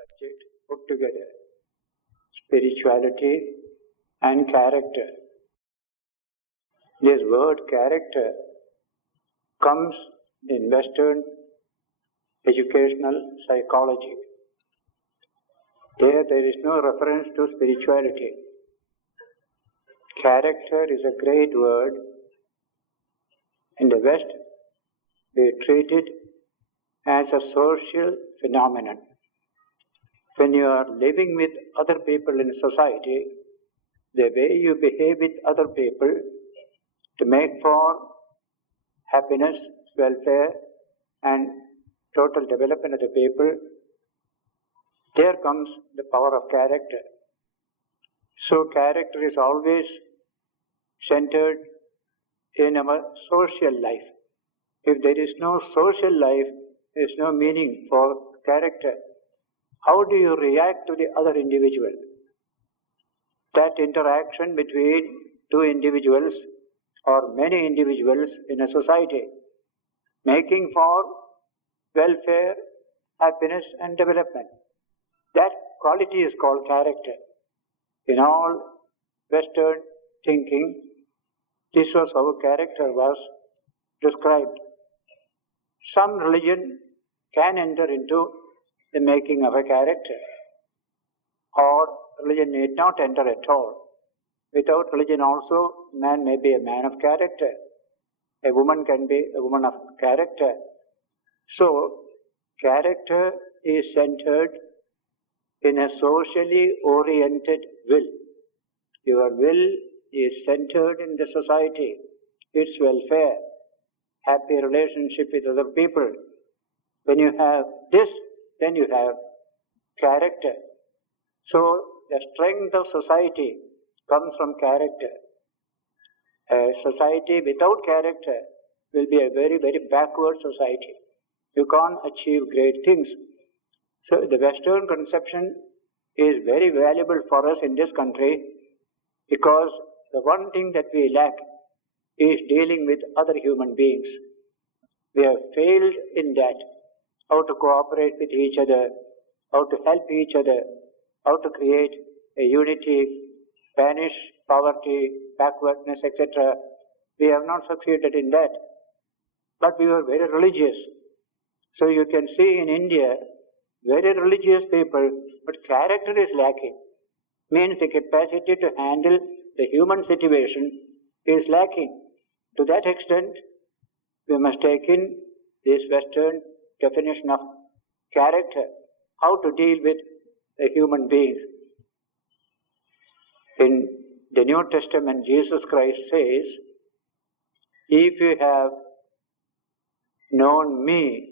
subject put together: spirituality and character. This word character comes in Western educational psychology. There is no reference to spirituality. Character is a great word. In the West, we treat it as a social phenomenon. When you are living with other people in society, the way you behave with other people to make for happiness, welfare, and total development of the people, there comes the power of character. So character is always centered in our social life. If there is no social life, there is no meaning for character. How do you react to the other individual? That interaction between two individuals or many individuals in a society, making for welfare, happiness and development. That quality is called character. In all Western thinking, this was how character was described. Some religion can enter into the making of a character, or religion need not enter at all. Without religion also, man may be a man of character. A woman can be a woman of character. So, character is centered in a socially oriented will. Your will is centered in the society, its welfare, happy relationship with other people. When you have this, then you have character. So, the strength of society comes from character. A society without character will be a very, very backward society. You can't achieve great things. So the Western conception is very valuable for us in this country, because the one thing that we lack is dealing with other human beings. We have failed in that. How to cooperate with each other, how to help each other, how to create a unity, banish poverty, backwardness, etc. We have not succeeded in that. But we were very religious. So you can see in India, very religious people, but character is lacking. Means the capacity to handle the human situation is lacking. To that extent, we must take in this Western definition of character, how to deal with the human beings. In the New Testament, Jesus Christ says, if you have known me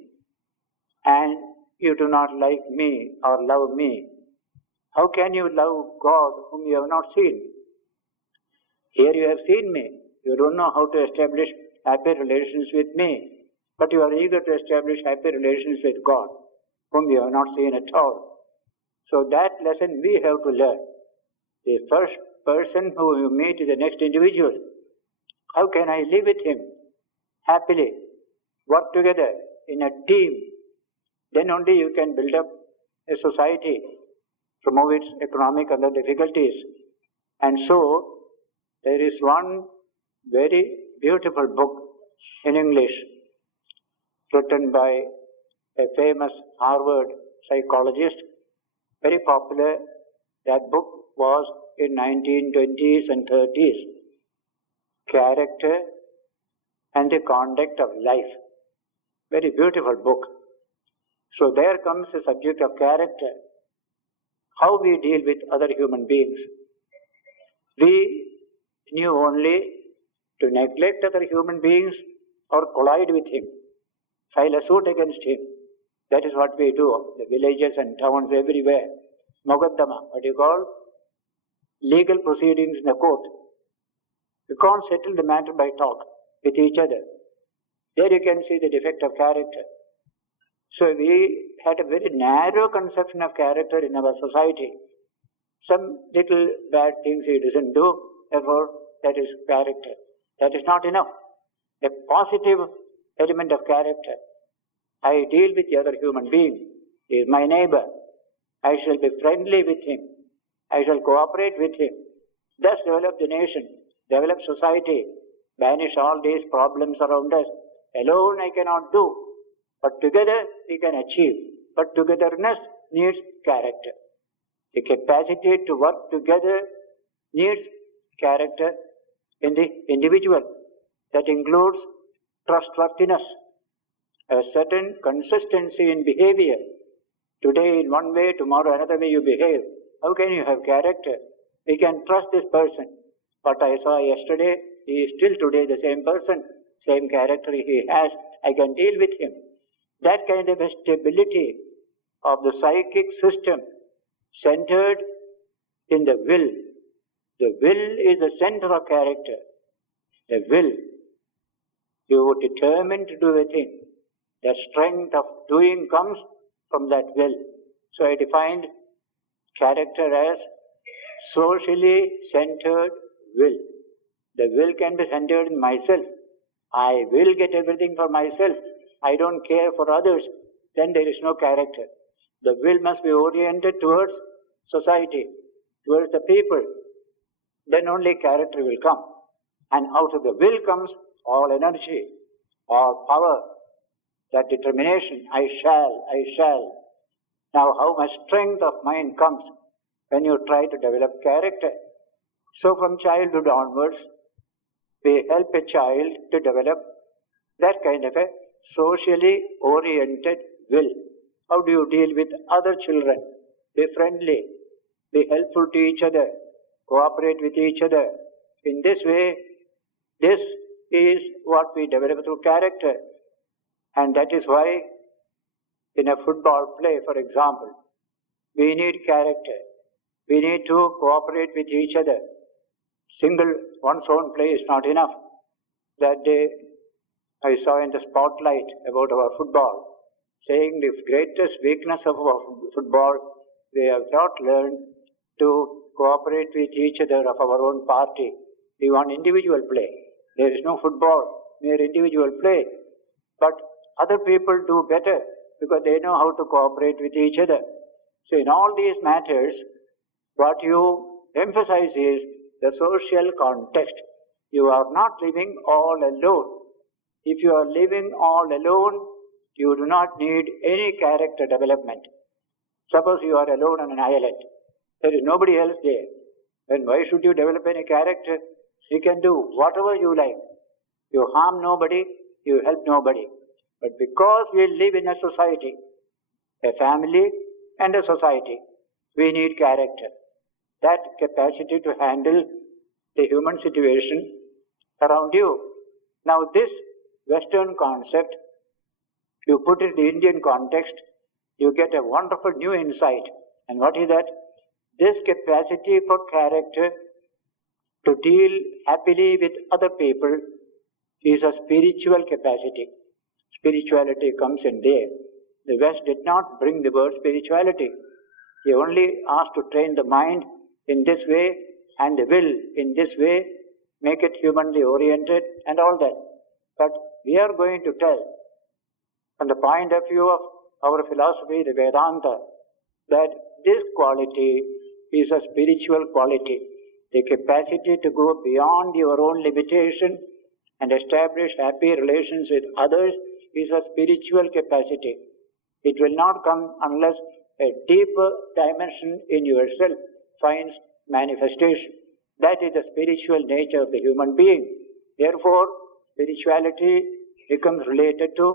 and you do not like me or love me, how can you love God whom you have not seen? Here you have seen me. You don't know how to establish happy relations with me, but you are eager to establish happy relations with God, whom you have not seen at all. So that lesson we have to learn. The first person who you meet is the next individual. How can I live with him happily, work together in a team? Then only you can build up a society, remove its economic and other difficulties. And so, there is one very beautiful book in English, written by a famous Harvard psychologist, very popular. That book was in 1920s and 30s. Character and the Conduct of Life. Very beautiful book. So there comes the subject of character. How we deal with other human beings. We knew only to neglect other human beings or collide with him, file a suit against him. That is what we do. The villages and towns everywhere. Mogaddama, what do you call? Legal proceedings in the court. You can't settle the matter by talk with each other. There you can see the defect of character. So we had a very narrow conception of character in our society. Some little bad things he doesn't do, therefore that is character. That is not enough. A positive element of character. I deal with the other human being. He is my neighbor. I shall be friendly with him. I shall cooperate with him. Thus develop the nation, develop society, banish all these problems around us. Alone I cannot do, but together we can achieve. But togetherness needs character. The capacity to work together needs character in the individual. That includes trustworthiness, a certain consistency in behavior. Today in one way, tomorrow another way you behave. How can you have character? We can trust this person. What I saw yesterday, he is still today the same person, same character he has. I can deal with him. That kind of a stability of the psychic system centered in the will. The will is the center of character. The will. You were determined to do a thing. The strength of doing comes from that will. So I defined character as socially centered will. The will can be centered in myself. I will get everything for myself. I don't care for others. Then there is no character. The will must be oriented towards society, towards the people. Then only character will come. And out of the will comes all energy, all power, that determination, I shall. Now how much strength of mind comes when you try to develop character. So from childhood onwards, we help a child to develop that kind of a socially oriented will. How do you deal with other children? Be friendly, be helpful to each other, cooperate with each other. In this way, this is what we develop through character. And that is why in a football play, for example, we need character. We need to cooperate with each other. One's own play is not enough. That day, I saw in the spotlight about our football, saying the greatest weakness of our football, we have not learned to cooperate with each other of our own party. We want individual play. There is no football, mere individual play. But other people do better because they know how to cooperate with each other. So in all these matters, what you emphasize is the social context. You are not living all alone. If you are living all alone, you do not need any character development. Suppose you are alone on an island. There is nobody else there. Then why should you develop any character? You can do whatever you like. You harm nobody, you help nobody. But because we live in a society, a family and a society, we need character. That capacity to handle the human situation around you. Now this Western concept, you put it in the Indian context, you get a wonderful new insight. And what is that? This capacity for character to deal happily with other people is a spiritual capacity. Spirituality comes in there. The West did not bring the word spirituality. He only asked to train the mind in this way and the will in this way, make it humanly oriented and all that. But we are going to tell, from the point of view of our philosophy, the Vedanta, that this quality is a spiritual quality. The capacity to go beyond your own limitation and establish happy relations with others is a spiritual capacity. It will not come unless a deeper dimension in yourself finds manifestation. That is the spiritual nature of the human being. Therefore, spirituality becomes related to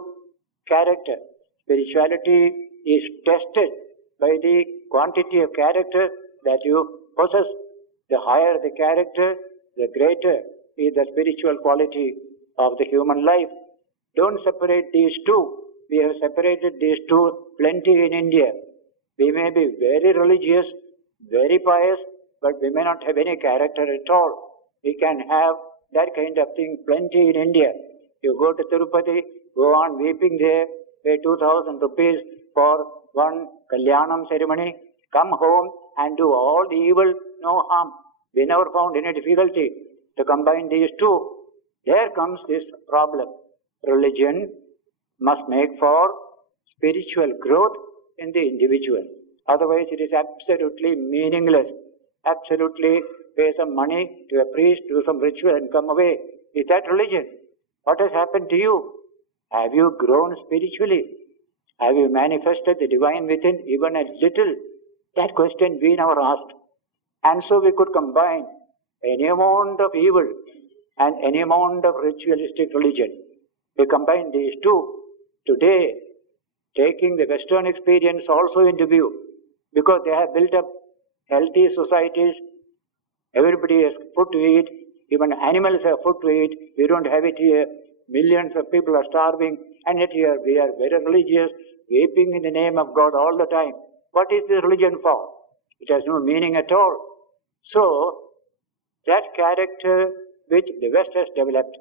character. Spirituality is tested by the quantity of character that you possess. The higher the character, the greater is the spiritual quality of the human life. Don't separate these two. We have separated these two plenty in India. We may be very religious, very pious, but we may not have any character at all. We can have that kind of thing plenty in India. You go to Tirupati, go on weeping there, pay 2,000 rupees for one Kalyanam ceremony, come home and do all the evil, no harm. We never found any difficulty to combine these two. There comes this problem. Religion must make for spiritual growth in the individual. Otherwise it is absolutely meaningless. Absolutely pay some money to a priest, do some ritual and come away. Is that religion? What has happened to you? Have you grown spiritually? Have you manifested the divine within even a little? That question we never asked. And so we could combine any amount of evil and any amount of ritualistic religion. We combine these two today, taking the Western experience also into view, because they have built up healthy societies. Everybody has food to eat. Even animals have food to eat. We don't have it here. Millions of people are starving, and yet here we are very religious, weeping in the name of God all the time. What is this religion for? It has no meaning at all. So, that character which the West has developed,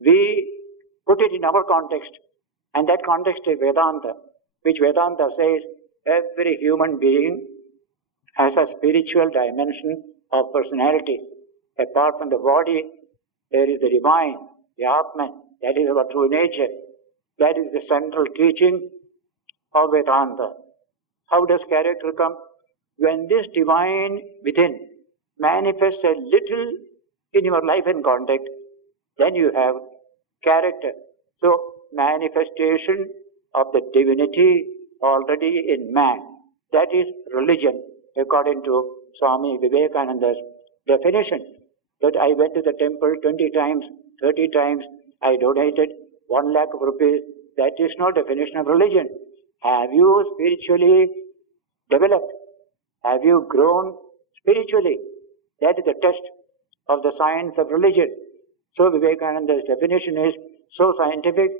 we put it in our context, and that context is Vedanta, which Vedanta says every human being has a spiritual dimension of personality. Apart from the body, there is the divine, the Atman, that is our true nature. That is the central teaching of Vedanta. How does character come? When this divine within manifests a little in your life and contact, then you have character. So, manifestation of the divinity already in man. That is religion, according to Swami Vivekananda's definition. That I went to the temple 20 times, 30 times, I donated 1 lakh rupees. That is no definition of religion. Have you spiritually developed? Have you grown spiritually? That is the test of the science of religion. So Vivekananda's definition is so scientific,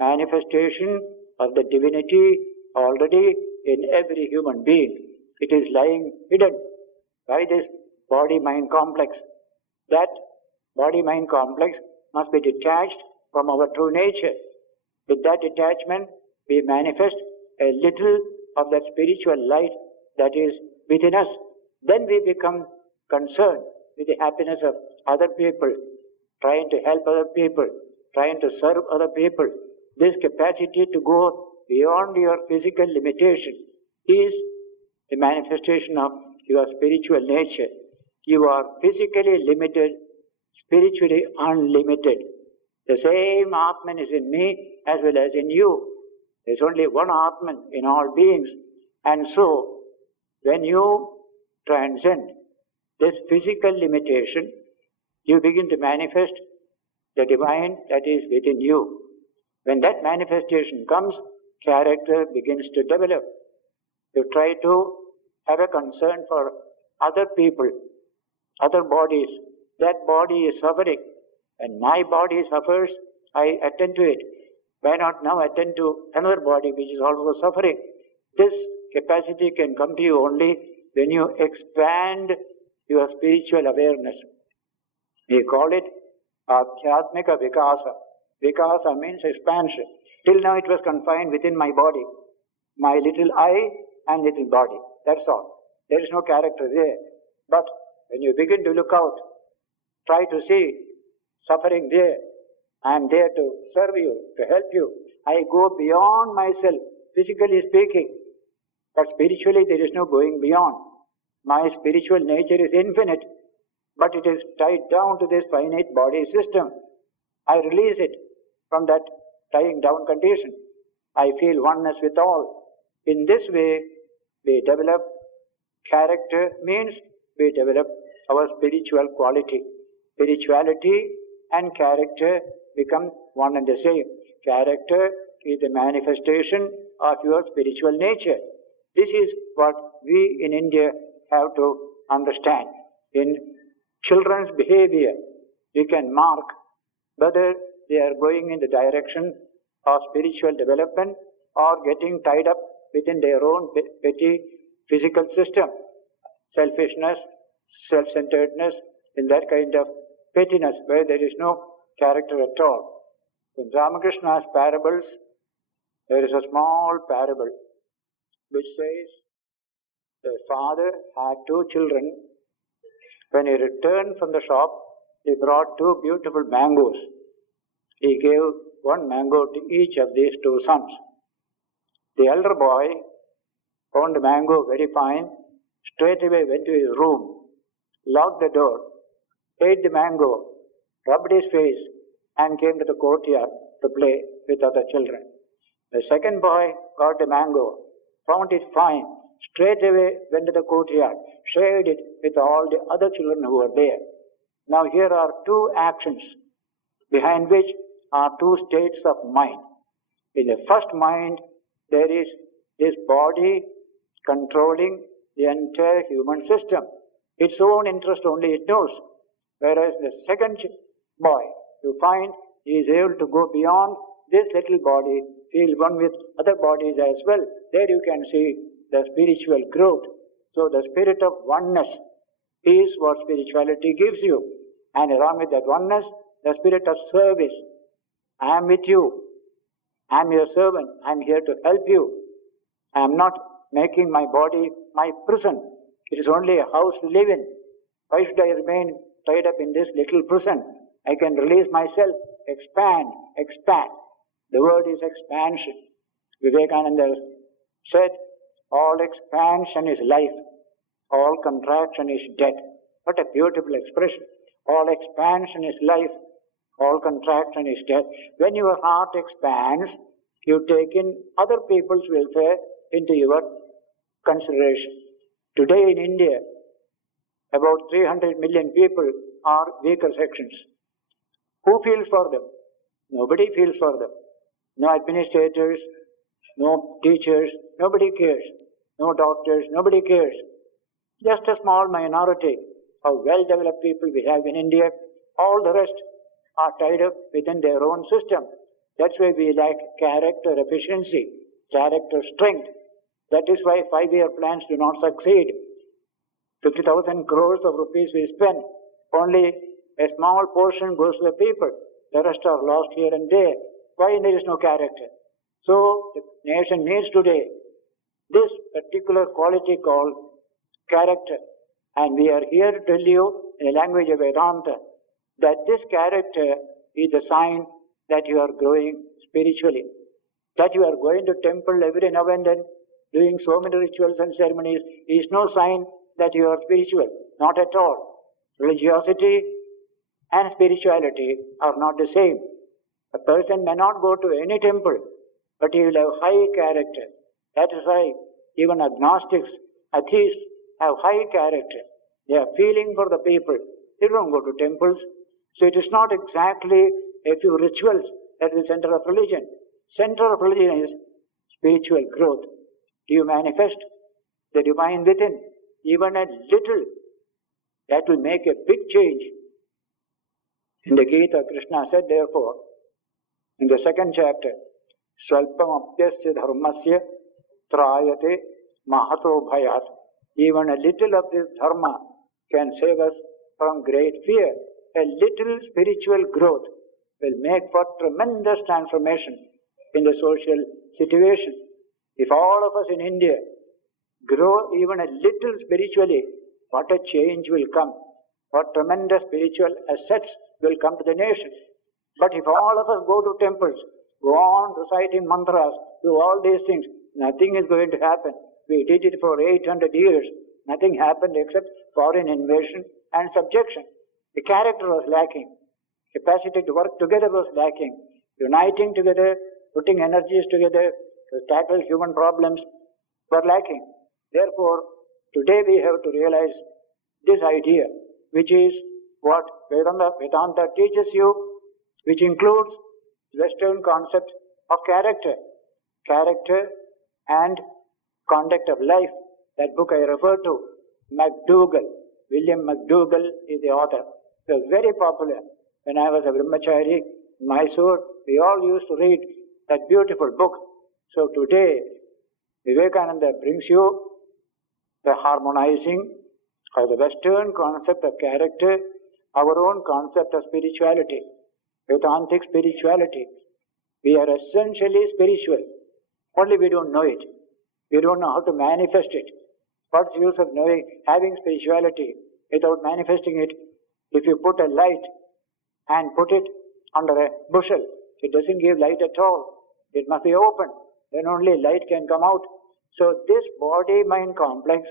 manifestation of the divinity already in every human being. It is lying hidden by this body-mind complex. That body-mind complex must be detached from our true nature. With that detachment, we manifest a little of that spiritual light that is within us. Then we become concerned with the happiness of other people, trying to help other people, trying to serve other people. This capacity to go beyond your physical limitation is the manifestation of your spiritual nature. You are physically limited, spiritually unlimited. The same Atman is in me as well as in you. There is only one Atman in all beings. And so, when you transcend this physical limitation, you begin to manifest the divine that is within you. When that manifestation comes, character begins to develop. You try to have a concern for other people, other bodies. That body is suffering. When my body suffers, I attend to it. Why not now attend to another body which is also suffering? This capacity can come to you only when you expand your spiritual awareness. We call it Adhyatmika Vikasa. Vikasa means expansion. Till now it was confined within my body, my little I and little body. That's all. There is no character there. But when you begin to look out, try to see suffering there. I am there to serve you, to help you. I go beyond myself, physically speaking. But spiritually there is no going beyond. My spiritual nature is infinite, but it is tied down to this finite body system. I release it from that tying down condition. I feel oneness with all. In this way, we develop character, means we develop our spiritual quality. Spirituality and character become one and the same. Character is the manifestation of your spiritual nature. This is what we in India have to understand. In children's behavior, we can mark whether they are going in the direction of spiritual development or getting tied up within their own petty physical system. Selfishness, self-centeredness, in that kind of pettiness where there is no character at all. In Ramakrishna's parables, there is a small parable which says the father had 2 children. When he returned from the shop, he brought 2 beautiful mangoes. He gave 1 mango to each of these 2 sons. The elder boy found the mango very fine, straight away went to his room, locked the door, ate the mango, rubbed his face, and came to the courtyard to play with other children. The second boy got the mango, found it fine, straight away went to the courtyard, shared it with all the other children who were there. Now here are two actions behind which are two states of mind. In the first mind, there is this body controlling the entire human system. Its own interest only it knows. Whereas the second boy, you find he is able to go beyond this little body, feel one with other bodies as well. There you can see the spiritual growth. So the spirit of oneness is what spirituality gives you. And along with that oneness, the spirit of service. I am with you. I am your servant. I am here to help you. I am not making my body my prison. It is only a house to live in. Why should I remain tied up in this little prison? I can release myself, expand, expand. The word is expansion. Vivekananda said, all expansion is life, all contraction is death. What a beautiful expression. All expansion is life, all contraction is death. When your heart expands, you take in other people's welfare into your consideration. Today in India, about 300 million people are weaker sections. Who feels for them? Nobody feels for them. No administrators, no teachers, nobody cares. No doctors, nobody cares. Just a small minority of well-developed people we have in India. All the rest are tied up within their own system. That's why we lack character efficiency, character strength. That is why 5-year plans do not succeed. 50,000 crores of rupees we spend. Only a small portion goes to the people. The rest are lost here and there. Why there is no character? So the nation needs today this particular quality called character. And we are here to tell you in the language of Vedanta that this character is a sign that you are growing spiritually. That you are going to temple every now and then, doing so many rituals and ceremonies is no sign that you are spiritual. Not at all. Religiosity and spirituality are not the same. A person may not go to any temple, but he will have high character. That is why even agnostics, atheists have high character. They are feeling for the people. They don't go to temples. So it is not exactly a few rituals that is the center of religion. Center of religion is spiritual growth. Do you manifest the divine within? Even a little. That will make a big change. In the Gita, Krishna said, therefore, in the second chapter, Swalpam apyasya dharmasya trayate mahato bhayat. Even a little of this dharma can save us from great fear. A little spiritual growth will make for tremendous transformation in the social situation. If all of us in India grow even a little spiritually, what a change will come. What tremendous spiritual assets will come to the nation. But if all of us go to temples, go on reciting mantras, do all these things, nothing is going to happen. We did it for 800 years. Nothing happened except foreign invasion and subjection. The character was lacking. Capacity to work together was lacking. Uniting together, putting energies together to tackle human problems were lacking. Therefore, today we have to realize this idea, which is what Vedanta teaches you, which includes the Western concept of character. Character and conduct of life. That book I refer to, McDougall. William McDougall is the author. It was very popular. When I was a Brahmachari in Mysore, we all used to read that beautiful book. So today, Vivekananda brings you the harmonizing of the Western concept of character, our own concept of spirituality, Vedantic spirituality. We are essentially spiritual, only we don't know it. We don't know how to manifest it. What's the use of knowing, having spirituality without manifesting it? If you put a light and put it under a bushel, it doesn't give light at all. It must be open. Then only light can come out. So this body-mind complex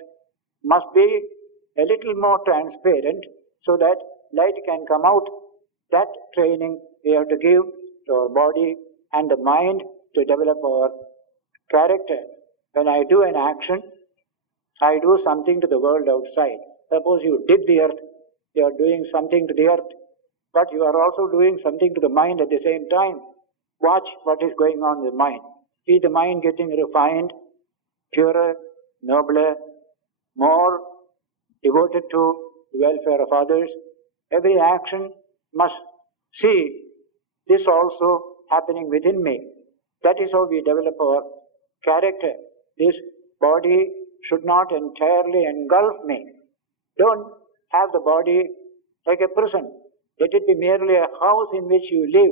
must be a little more transparent so that light can come out. That training we have to give to our body and the mind to develop our character. When I do an action, I do something to the world outside. Suppose you dig the earth, you are doing something to the earth, but you are also doing something to the mind at the same time. Watch what is going on in the mind. See the mind getting refined, purer, nobler, more devoted to the welfare of others. Every action must see this also happening within me. That is how we develop our character. This body should not entirely engulf me. Don't have the body like a prison. Let it be merely a house in which you live.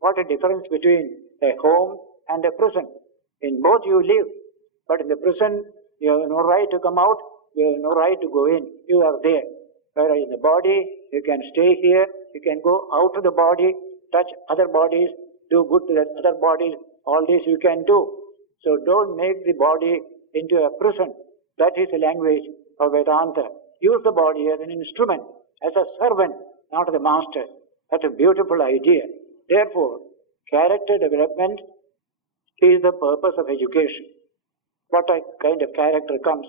What a difference between a home and a prison. In both you live, but in the prison you have no right to come out, you have no right to go in. You are there. Whereas in the body, you can stay here, you can go out of the body, touch other bodies, do good to the other bodies. All this you can do. So don't make the body into a prison. That is the language of Vedanta. Use the body as an instrument, as a servant, not the master. That's a beautiful idea. Therefore, character development is the purpose of education. What kind of character comes?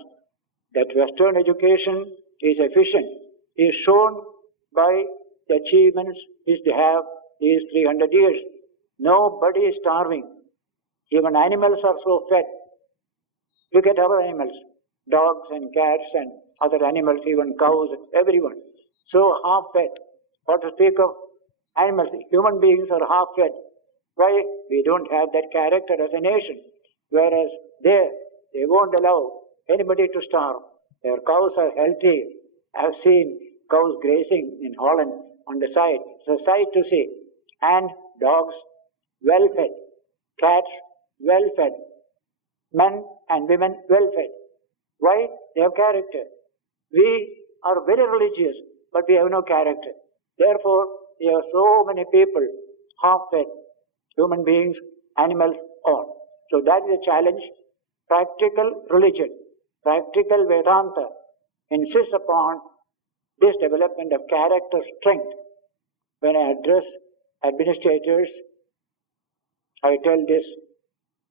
That Western education is efficient, is shown by the achievements which they have these 300 years. Nobody is starving. Even animals are so fed. Look at our animals, dogs and cats and other animals, even cows, everyone. So half-fed. What to speak of animals? Human beings are half-fed. Why? We don't have that character as a nation. Whereas there, they won't allow anybody to starve. Their cows are healthy. I have seen cows grazing in Holland on the side. It's a sight to see. And dogs, well-fed. Cats, well-fed. Men and women, well-fed. Why? They have character. We are very religious, but we have no character. Therefore, there are so many people half-fed. Human beings, animals, all. So that is a challenge. Practical religion, practical Vedanta insists upon this development of character strength. When I address administrators, I tell this: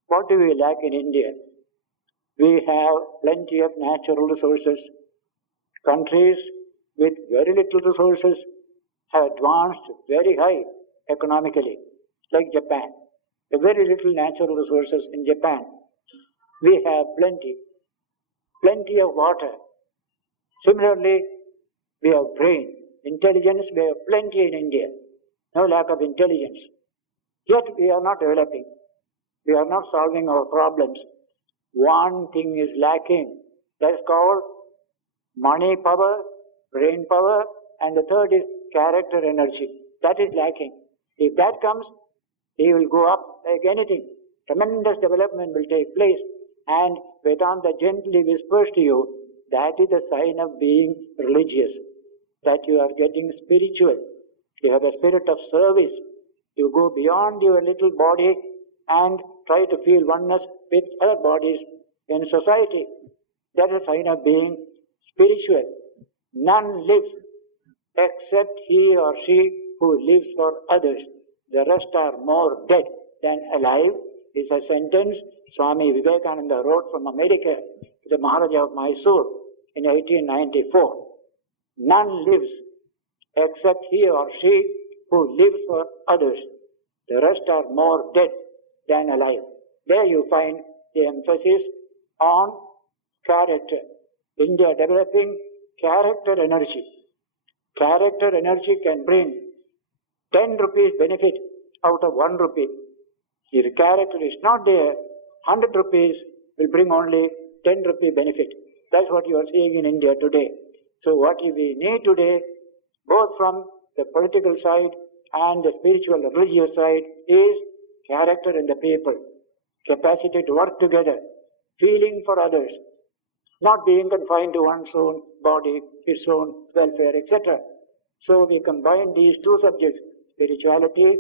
what do we lack in India? We have plenty of natural resources. Countries with very little resources have advanced very high economically, like Japan. Very little natural resources in Japan. We have plenty of water. Similarly, we have brain, intelligence, we have plenty in India. No lack of intelligence. Yet we are not developing. We are not solving our problems. One thing is lacking. That is called money power, brain power, and the third is character energy. That is lacking. If that comes, he will go up like anything. Tremendous development will take place. And Vedanta gently whispers to you, that is the sign of being religious, that you are getting spiritual. You have a spirit of service. You go beyond your little body and try to feel oneness with other bodies in society. That is a sign of being spiritual. None lives except he or she who lives for others. The rest are more dead than alive, is a sentence Swami Vivekananda wrote from America to the Maharaja of Mysore in 1894. None lives except he or she who lives for others. The rest are more dead than alive. There you find the emphasis on character. India developing character energy. Character energy can bring 10 rupees benefit out of 1 rupee. If character is not there, 100 rupees will bring only 10 rupee benefit. That's what you are seeing in India today. So what we need today, both from the political side and the spiritual religious side, is character in the people, capacity to work together, feeling for others, not being confined to one's own body, its own welfare, etc. So we combine these two subjects, spirituality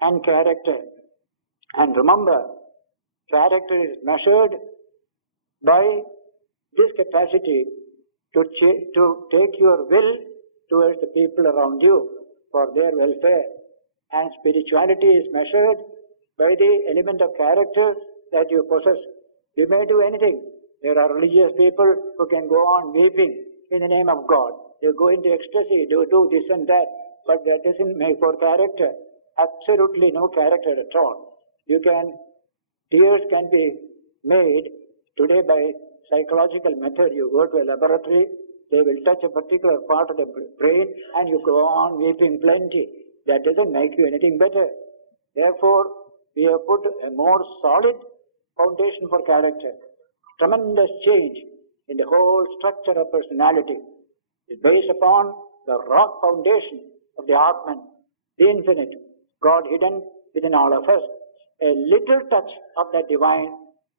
and character. And remember, character is measured By this capacity to take your will towards the people around you for their welfare. And spirituality is measured by the element of character that you possess. You may do anything. There are religious people who can go on weeping in the name of God. They go into ecstasy, do this and that, but that doesn't make for character. Absolutely no character at all. Tears can be made today by psychological method. You go to a laboratory, they will touch a particular part of the brain and you go on weeping plenty. That doesn't make you anything better. Therefore, we have put a more solid foundation for character. Tremendous change in the whole structure of personality is based upon the rock foundation of the Atman, the infinite, God hidden within all of us. A little touch of that divine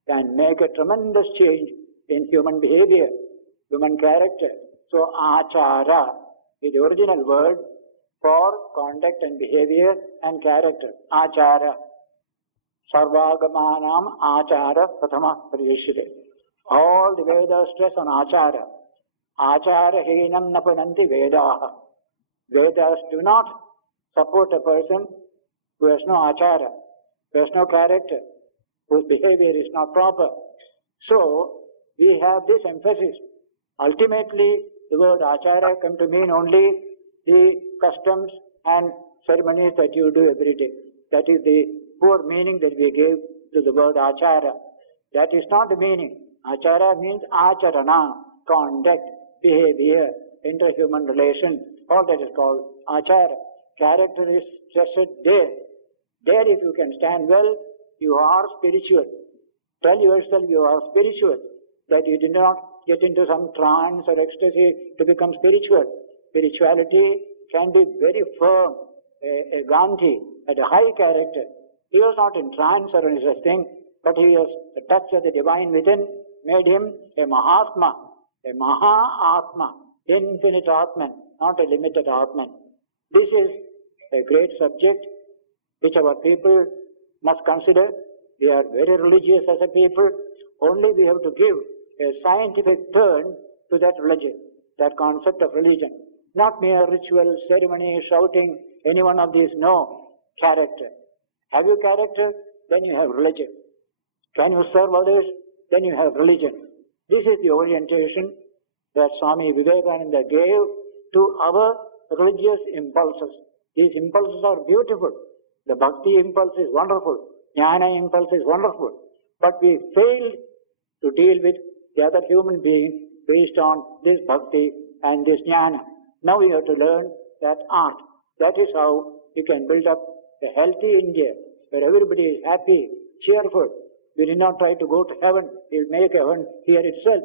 can make a tremendous change in human behavior, human character. So, achara is the original word for conduct and behavior and character. Achara. Sarvagamanam achara prathama pariyashyate. All the Vedas stress on achara. Achara hinam napananti Vedaha. Vedas do not support a person who has no achara, who has no character, whose behavior is not proper. So, we have this emphasis. Ultimately, the word achara come to mean only the customs and ceremonies that you do every day. That is the poor meaning that we gave to the word achara. That is not the meaning. Achara means acharana, conduct, behavior, interhuman relation. All that is called achara. Character is just there. There, if you can stand well, you are spiritual. Tell yourself you are spiritual, that you did not get into some trance or ecstasy to become spiritual. Spirituality can be very firm. A Gandhi had a high character. He was not in trance or any such thing, but he has the touch of the divine within, made him a Mahatma, a Maha-Atma, infinite Atman, not a limited Atman. This is a great subject which our people must consider. We are very religious as a people. Only we have to give a scientific turn to that religion, that concept of religion. Not mere ritual, ceremony, shouting, any one of these. No. Character. Have you character? Then you have religion. Can you serve others? Then you have religion. This is the orientation that Swami Vivekananda gave to our religious impulses. These impulses are beautiful. The bhakti impulse is wonderful. Jnana impulse is wonderful. But we failed to deal with the other human being based on this bhakti and this jnana. Now we have to learn that art. That is how we can build up a healthy India, where everybody is happy, cheerful. We did not try to go to heaven. We'll make heaven here itself.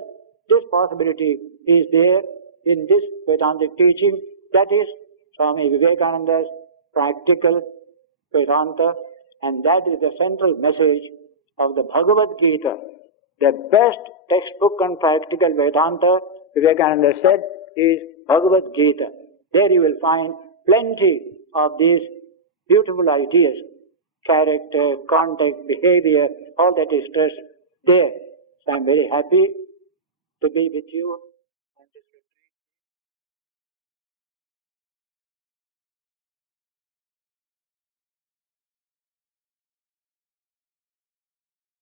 This possibility is there in this Vedantic teaching. That is Swami Vivekananda's practical Vedanta, and that is the central message of the Bhagavad Gita. The best textbook on practical Vedanta, Vivekananda said, is Bhagavad Gita. There you will find plenty of these beautiful ideas, character, conduct, behavior, all that is stressed there. So I am very happy to be with you.